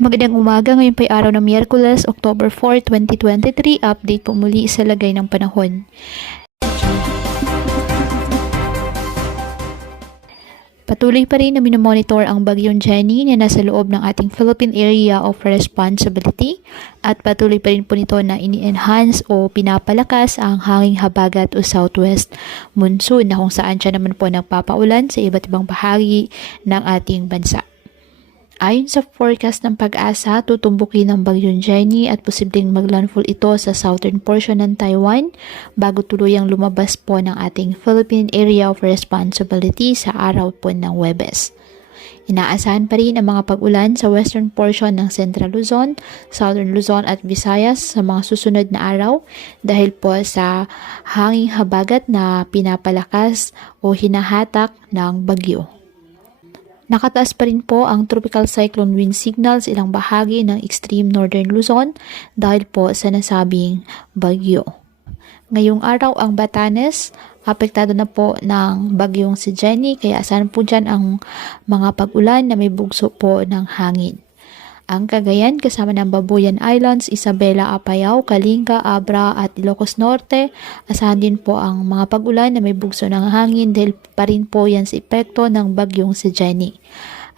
Magandang umaga, ngayon po ay araw ng Miyerkules, October 4, 2023. Update po muli sa lagay ng panahon. Patuloy pa rin na minomonitor ang bagyong Jenny na nasa loob ng ating Philippine Area of Responsibility at patuloy pa rin po nito na ini-enhance o pinapalakas ang hanging habagat o southwest monsoon na kung saan siya naman po nagpapaulan sa iba't ibang bahagi ng ating bansa. Ayon sa forecast ng Pag-asa, tutumbukin ng bagyong Jenny at posibleng maglandfall ito sa southern portion ng Taiwan bago tuluyang lumabas po ng ating Philippine Area of Responsibility sa araw po ng Huwebes. Inaasahan pa rin ang mga pag-ulan sa western portion ng Central Luzon, Southern Luzon at Visayas sa mga susunod na araw dahil po sa hanging habagat na pinapalakas o hinahatak ng bagyo. Nakataas pa rin po ang tropical cyclone wind signal sa ilang bahagi ng extreme northern Luzon dahil po sa nasabing bagyo. Ngayong araw ang Batanes, apektado na po ng bagyong si Jenny kaya asahan po dyan ang mga pag-ulan na may bugso po ng hangin. Ang Cagayan kasama ng Babuyan Islands, Isabela, Apayao, Kalinga, Abra at Ilocos Norte. Asahan din po ang mga pag-ulan na may bugso ng hangin dahil pa rin po yan sa epekto ng bagyong si Jenny.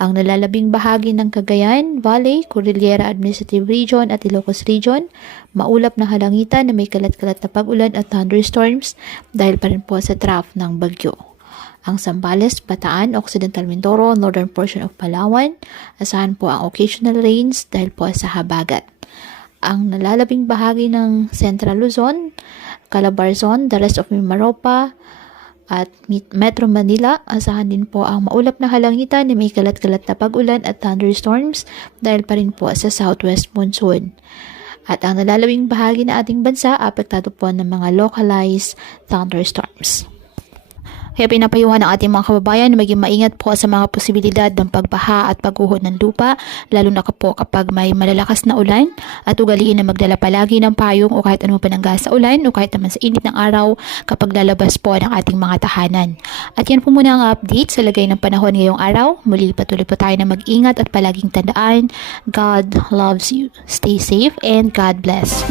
Ang nalalabing bahagi ng Cagayan Valley, Cordillera Administrative Region at Ilocos Region, maulap na halangitan na may kalat-kalat na pag-ulan at thunderstorms dahil pa rin po sa trough ng bagyo. Ang Zambales, Bataan, Occidental Mindoro, northern portion of Palawan, asahan po ang occasional rains dahil po sa habagat. Ang nalalabing bahagi ng Central Luzon, Calabarzon, the rest of Mimaropa, at Metro Manila, asahan din po ang maulap na halangitan na may kalat-kalat na pag-ulan at thunderstorms dahil pa rin po sa southwest monsoon. At ang nalalabing bahagi ng ating bansa, apektado po ng mga localized thunderstorms. Kaya pinapayuhan ng ating mga kababayan na maging maingat po sa mga posibilidad ng pagbaha at pagguho ng lupa, lalo na po kapag may malalakas na ulan, at ugaliin na magdala palagi ng payong o kahit anong panangga sa ulan o kahit naman sa init ng araw kapag lalabas po ng ating mga tahanan. At yan po muna ang update sa lagay ng panahon ngayong araw. Muli patuloy po tayo na mag-ingat at palaging tandaan, God loves you. Stay safe and God bless.